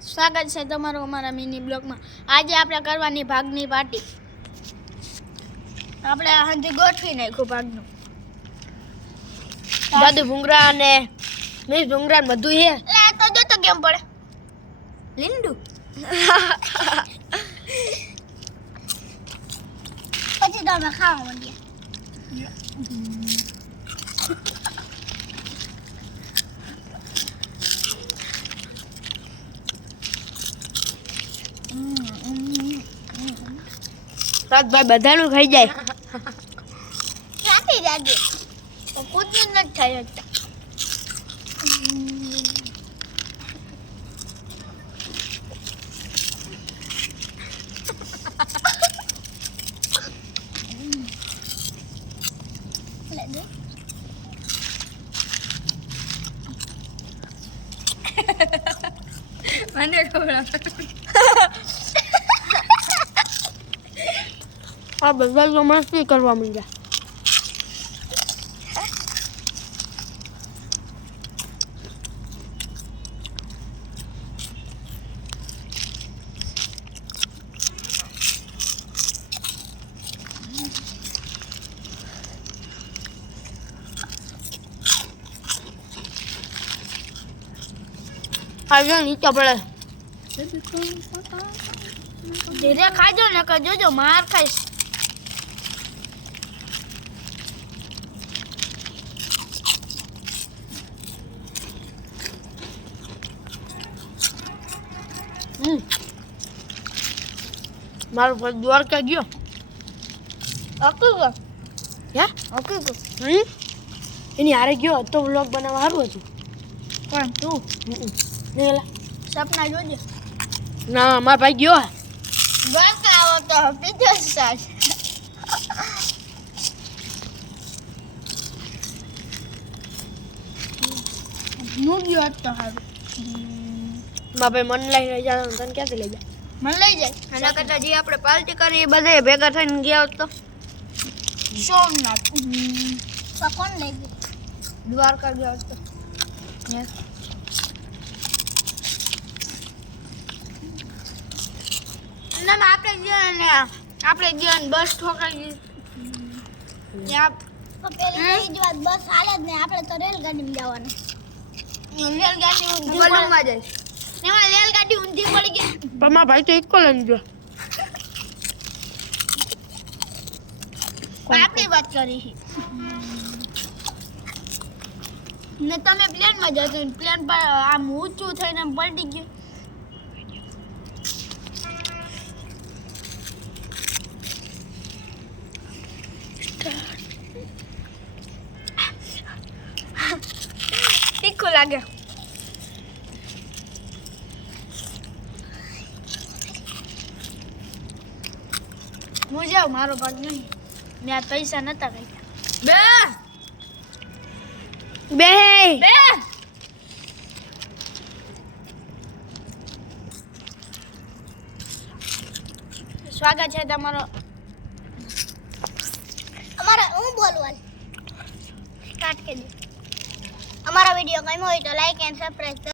સ્વાગત છે તમારું અમારા મિની બ્લોગમાં। આજે આપણે કરવાની ભાગની પાર્ટી। આપણે હાંજે ગોઠવી નાખ્યું ભાગનું। દાદુ ભૂંગરા અને મિસ ભૂંગરા બધું છે। એટલે આ તો જોતો કેમ પડે લીંડુ પછી તો અમે ખાવા માંડીએ। ભાઈ બધાનું ખાઈ જાય। ક્યાંથી જાગે તો પૂછ્યું નથી થાય શકતા। મને ખબર આ બધા મસ્તી કરવા માંડ્યા। આજે નીચે પડે ધીરે ખાજો ને કે જોજો માર ખાઈશ। મારો ભાઈ દ્વારકા ગયો। અકુગો હે અકુગો એની હારે ગયો તો વ્લોગ બનાવવા સારું હતું। પણ તું નહીં સપના જોજે। ના મારા ભાઈ ગયો। દ્વારકા આવો તો પીજો સાજ હું ગયો હોત તો સારું। મારા ભાઈ મને લઈને જવાનું તને ક્યાંથી લઈ જાય? મને લઈ જાય એના કરતા જે આપણે પાર્ટી કરી એ બધે ભેગા થઈને ગયા હોત તો સોમનાથ તો કોણ લઈ ગયું? દ્વારકા ગયા હોત તો ના આપણે ગયા ને આપણે ગયા ને બસ ઠોકાઈ ગઈ ત્યાં તો પેલી જ વાત બસ હાલે જ ને આપણે તો રેલગાડીમાં જવાનું। રેલગાડી ઊંધી કોલમમાં જાય એમાં રેલગાડી ઊંધી પડી ગઈ પણ મારા ભાઈ તો ઇકો લઈને ગયો। આપણી વાત કરી છે ને તમે પ્લેનમાં જતો પ્લેન પર આમ ઊંચું થઈને આમ પલટી ગયું। તીખું લાગે। હું જાઉં મારો ભાગ નહીં મેં આ પૈસા નતા કાઢ્યા। બે બે સ્વાગત છે તમારો અમારા હું બોલવા સ્ટાર્ટ કરી દે। અમારા વિડીયો ગમ્યો હોય તો લાઈક એન્ડ સબસ્ક્રાઇબ